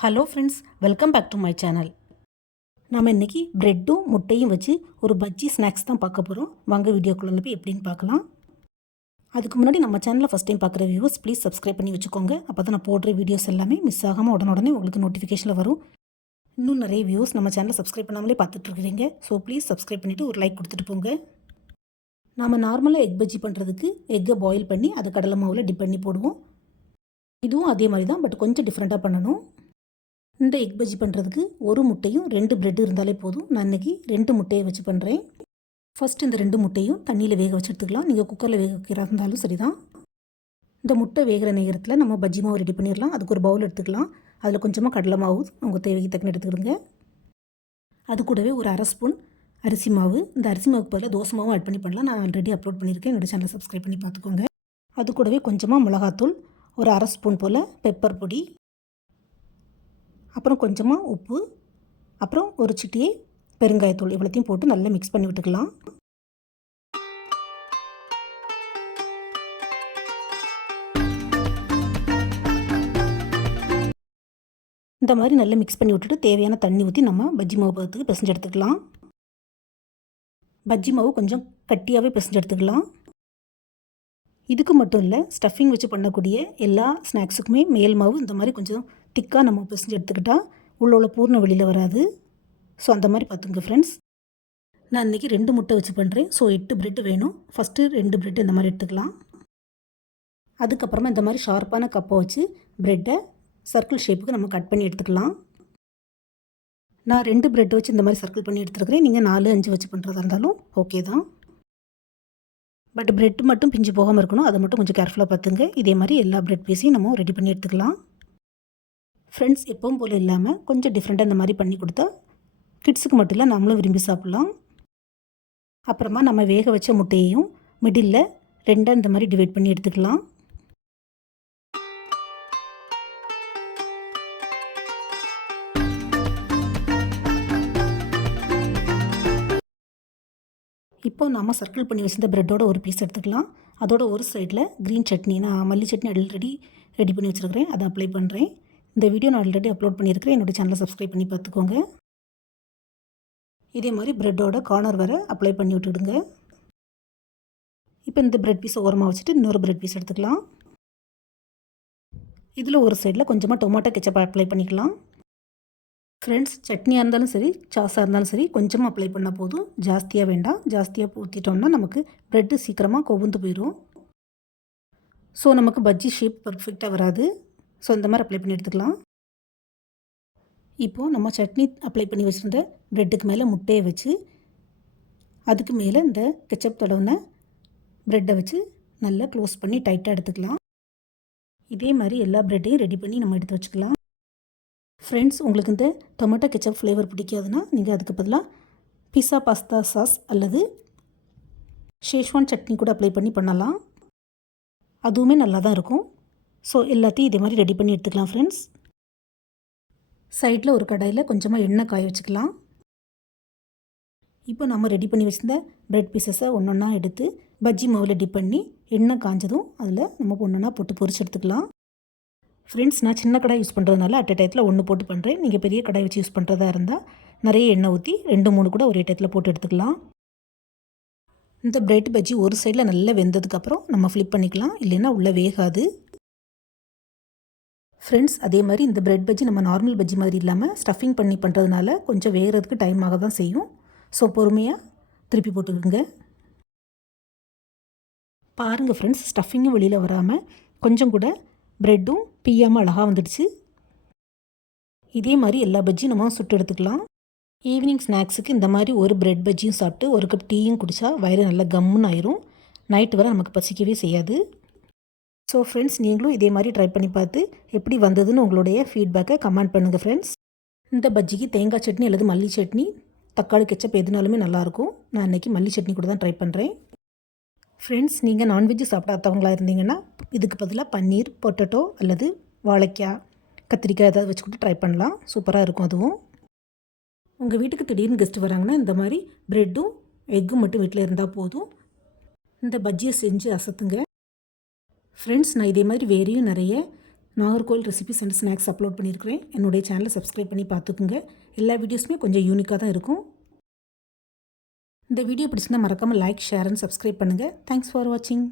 Hello friends welcome back to my channel நாம் இன்றைக்கி ப்ரெட்டும் முட்டையும் வச்சு ஒரு பஜ்ஜி ஸ்நாக்ஸ் தான் பார்க்க போகிறோம் வாங்க வீடியோக்குள்ளே போய் எப்படின்னு பார்க்கலாம். அதுக்கு முன்னாடி நம்ம சேனலில் ஃபஸ்ட் டைம் பார்க்குற வியூவர்ஸ் ப்ளீஸ் சப்ஸ்கிரைப் பண்ணி வச்சுக்கோங்க. அப்போ தான் நான் போடுற வீடியோஸ் எல்லாமே மிஸ் ஆகாமல் உடனே உங்களுக்கு நோட்டிஃபிகேஷனில் வரும். இன்னும் நிறைய வியூஸ் நம்ம சேனலை சப்ஸ்கிரைப் பண்ணாமலே பார்த்துட்ருக்குறீங்க ஸோ ப்ளீஸ் சப்ஸ்கிரைப் பண்ணிவிட்டு ஒரு லைக் கொடுத்துட்டு போங்க. நாம் நார்மலாக எக் பஜ்ஜி பண்ணுறதுக்கு எக்கை பாயில் பண்ணி அதை கடலை மாவில் டிப் பண்ணி போடுவோம். இதுவும் அதே மாதிரி தான் பட் கொஞ்சம் டிஃப்ரெண்ட்டாக பண்ணணும். இந்த எக் பஜ்ஜி பண்ணுறதுக்கு ஒரு முட்டையும் ரெண்டு பிரெட் இருந்தாலே போதும். நான் இன்றைக்கி ரெண்டு முட்டையை வச்சு பண்ணுறேன் ஃபஸ்ட் இந்த ரெண்டு முட்டையும் தண்ணியில் வேக வச்சு எடுத்துக்கலாம். நீங்கள் குக்கரில் வேக வைக்கிறா இருந்தாலும் சரி தான் இந்த முட்டை வேகிற நேரத்தில் நம்ம பஜ்ஜி மாவு ரெடி பண்ணிடலாம். அதுக்கு ஒரு பவுல் எடுத்துக்கலாம். அதில் கொஞ்சமாக கடலை மாவு உங்கள் தேவைக்கு தக்கன எடுத்துக்கிடுங்க. அது கூடவே ஒரு அரை ஸ்பூன் அரிசி மாவு. இந்த அரிசி மாவுக்கு பதிலாக தோசை மாவும் ஆட் பண்ணி பண்ணலாம். நான் ஆல்ரெடி அப்லோட் பண்ணியிருக்கேன். என்னோடய சேனலை சப்ஸ்கிரைப் பண்ணி பார்த்துக்கோங்க. அது கூடவே கொஞ்சமாக மிளகாத்தூள். ஒரு அரை ஸ்பூன் போல் பெப்பர் பொடி. அப்புறம் கொஞ்சமாக உப்பு அப்புறம் ஒரு சிட்டியை பெருங்காயத்தூள் இவ்வளோத்தையும் போட்டு நல்லா மிக்ஸ் பண்ணி விட்டுக்கலாம். இந்த மாதிரி நல்லா மிக்ஸ் பண்ணி விட்டுட்டு தேவையான தண்ணி ஊற்றி நம்ம பஜ்ஜி மாவு பதத்துக்கு பிசைஞ்சு எடுத்துக்கலாம். பஜ்ஜி மாவு கொஞ்சம் கட்டியாகவே பிசைஞ்சு எடுத்துக்கலாம். இதுக்கு மட்டும் இல்லை ஸ்டஃபிங் வச்சு பண்ணக்கூடிய எல்லா ஸ்நாக்ஸுக்குமே மேல் மாவு இந்த மாதிரி கொஞ்சம் திக்காக நம்ம பிசைஞ்சு எடுத்துக்கிட்டால் உள்ள உள்ள பூர்ணம் வெளியில் வராது. ஸோ அந்த மாதிரி பார்த்துங்க ஃப்ரெண்ட்ஸ் நான் இன்றைக்கி ரெண்டு முட்டை வச்சு பண்ணுறேன் ஸோ எட்டு பிரெட் வேணும். ஃபஸ்ட்டு ரெண்டு பிரெட் இந்த மாதிரி எடுத்துக்கலாம். அதுக்கப்புறமா இந்த மாதிரி ஷார்ப்பான கப்பை வச்சு ப்ரெட்டை சர்க்கிள் ஷேப்புக்கு நம்ம கட் பண்ணி எடுத்துக்கலாம். நான் ரெண்டு ப்ரெட் வச்சு இந்த மாதிரி சர்க்கிள் பண்ணி எடுத்துருக்கிறேன். நீங்கள் நாலு அஞ்சு வச்சு பண்ணுறதா இருந்தாலும் ஓகே தான். பட் பிரெட் மட்டும் பிஞ்சு போகாமல் இருக்கணும். அதை மட்டும் கொஞ்சம் கேர்ஃபுல்லாக பார்த்துங்க. இதே மாதிரி எல்லா பிரெட் பீஸையும் நம்ம ரெடி பண்ணி எடுத்துக்கலாம். ஃப்ரெண்ட்ஸ் எப்பவும் போல் இல்லாமல் கொஞ்சம் டிஃப்ரெண்ட்டாக இந்த மாதிரி பண்ணி கொடுத்தா கிட்ஸுக்கு மட்டும் இல்லை நம்மளும் விரும்பி சாப்பிட்லாம். அப்புறமா நம்ம வேக வச்ச முட்டையையும் மிடில் ரெண்டாக இந்த மாதிரி டிவைட் பண்ணி எடுத்துக்கலாம். இப்போ நம்ம சர்க்கிள் பண்ணி வச்சிருந்த ப்ரெட்டோட ஒரு பீஸ் எடுத்துக்கலாம். அதோட ஒரு சைடில் க்ரீன் சட்னி நான் மல்லி சட்னி ஆல்ரெடி ரெடி பண்ணி வச்சுருக்கிறேன். அதை அப்ளை பண்ணுறேன் இந்த வீடியோ நான் ஆல்ரெடி அப்லோட் பண்ணியிருக்கிறேன். என்னோடய சேனலை சப்ஸ்கிரைப் பண்ணி பார்த்துக்கோங்க. இதே மாதிரி ப்ரெட்டோட கார்னர் வர அப்ளை பண்ணி விட்டுடுங்க. இப்போ இந்த ப்ரெட் பீஸை ஓரமாக வச்சுட்டு இன்னொரு ப்ரெட் பீஸ் எடுத்துக்கலாம். இதில் ஒரு சைடில் கொஞ்சமாக டொமேட்டோ கெச்சப் அப்ளை பண்ணிக்கலாம். ஃப்ரெண்ட்ஸ் சட்னியாக இருந்தாலும் சரி சாஸாக இருந்தாலும் சரி கொஞ்சமாக அப்ளை பண்ணால் போதும். ஜாஸ்தியாக வேண்டாம். ஜாஸ்தியாக ஊற்றிட்டோம்னா நமக்கு ப்ரெட்டு சீக்கிரமாக கொவுந்து போயிடும் ஸோ நமக்கு பஜ்ஜி ஷேப் பர்ஃபெக்டாக வராது. ஸோ இந்த மாதிரி அப்ளை பண்ணி எடுத்துக்கலாம். இப்போது நம்ம சட்னி அப்ளை பண்ணி வச்சுருந்த ப்ரெட்டுக்கு மேலே முட்டையை வச்சு அதுக்கு மேலே இந்த கெச்சப் தடவுன ப்ரெட்டை வச்சு நல்லா க்ளோஸ் பண்ணி டைட்டாக எடுத்துக்கலாம். இதே மாதிரி எல்லா ப்ரெட்டையும் ரெடி பண்ணி நம்ம எடுத்து வச்சுக்கலாம். ஃப்ரெண்ட்ஸ் உங்களுக்கு இந்த டொமேட்டோ கெச்சப் ஃப்ளேவர் பிடிக்காதுன்னா நீங்கள் அதுக்கு பதிலாக பிஸா பாஸ்தா சாஸ் அல்லது ஷேஷ்வான் சட்னி கூட அப்ளை பண்ணி பண்ணலாம். அதுவுமே நல்லா தான் இருக்கும். ஸோ எல்லாத்தையும் இதே மாதிரி ரெடி பண்ணி எடுத்துக்கலாம் ஃப்ரெண்ட்ஸ் சைடில் ஒரு கடாயில் கொஞ்சமாக எண்ணெய் காய வச்சுக்கலாம். இப்போ நம்ம ரெடி பண்ணி வச்சுருந்த ப்ரெட் பீசஸை ஒன்று ஒன்றா எடுத்து பஜ்ஜி மாவில் டிப் பண்ணி எண்ணெய் காஞ்சதும் அதில் நம்ம ஒன்று ஒன்றா போட்டு பொறிச்சு எடுத்துக்கலாம். ஃப்ரெண்ட்ஸ் நான் சின்ன கடாய் யூஸ் பண்ணுறதுனால அட் டயத்தில் ஒன்று போட்டு பண்ணுறேன் நீங்கள் பெரிய கடாய் வச்சு யூஸ் பண்ணுறதா இருந்தால் நிறைய எண்ணெய் ஊற்றி ரெண்டு மூணு கூட ஒரே டயத்தில் போட்டு எடுத்துக்கலாம். இந்த பிரெட் பஜ்ஜி ஒரு சைடில் நல்லா வெந்ததுக்கப்புறம் நம்ம ஃப்ளிப் பண்ணிக்கலாம். இல்லைன்னா உள்ளே வேகாது. ஃப்ரெண்ட்ஸ் அதே மாதிரி இந்த பிரெட் பஜ்ஜி நம்ம நார்மல் பஜ்ஜி மாதிரி இல்லாமல் ஸ்டஃபிங் பண்ணி பண்ணுறதுனால கொஞ்சம் வேகிறதுக்கு டைம் ஆக தான் செய்யும். ஸோ பொறுமையாக திருப்பி போட்டுக்கோங்க. பாருங்கள் ஃப்ரெண்ட்ஸ் ஸ்டஃபிங்கும் வெளியில் வராமல் கொஞ்சம் கூட ப்ரெட்டும் பியாமல் அழகாக வந்துடுச்சு. இதே மாதிரி எல்லா பஜ்ஜியும் நம்ம சுட்டு எடுத்துக்கலாம். ஈவினிங் ஸ்நாக்ஸுக்கு இந்த மாதிரி ஒரு பிரெட் பஜ்ஜியும் சாப்பிட்டு ஒரு கப் டீயும் குடித்தா வயிறு நல்லா கம்முன்னு ஆயிரும். நைட்டு வரை நமக்கு பசிக்கவே செய்யாது. ஸோ ஃப்ரெண்ட்ஸ் நீங்களும் இதே மாதிரி ட்ரை பண்ணி பார்த்து எப்படி வந்ததுன்னு உங்களுடைய ஃபீட்பேக்கை கமெண்ட் பண்ணுங்கள் ஃப்ரெண்ட்ஸ் இந்த பஜ்ஜிக்கு தேங்காய் சட்னி அல்லது மல்லி சட்னி தக்காளி கெச்சப் எதுனாலுமே நல்லாயிருக்கும். நான் இன்றைக்கி மல்லி சட்னி கூட தான் ட்ரை பண்ணுறேன் ஃப்ரெண்ட்ஸ் நீங்கள் நான்வெஜ் சாப்பிடாதவங்களா இருந்தீங்கன்னா இதுக்கு பதிலாக பன்னீர் பொட்டட்டோ அல்லது வாழைக்காய் கத்திரிக்காய் ஏதாவது வச்சு கூட ட்ரை பண்ணலாம். சூப்பராக இருக்கும் அதுவும். உங்கள் வீட்டுக்கு திடீர்னு கெஸ்ட்டு வராங்கன்னா இந்த மாதிரி ப்ரெட்டும் எக்கும் மட்டும் வீட்டில் இருந்தால் போதும். இந்த பஜ்ஜியை செஞ்சு அசத்துங்க. ஃப்ரெண்ட்ஸ் நான் இதே மாதிரி வேறையும் நிறைய Nagercoil recipes and snacks upload பண்ணியிருக்கிறேன். என்னுடைய சேனலை சப்ஸ்கிரைப் பண்ணி பார்த்துக்குங்க. எல்லா வீடியோஸுமே கொஞ்சம் யூனிக்காக தான் இருக்கும். இந்த வீடியோ பிடிச்சிருந்தால் மறக்காமல் லைக் ஷேர் அண்ட் சப்ஸ்கிரைப் பண்ணுங்கள் தேங்க்ஸ் ஃபார் வாட்சிங்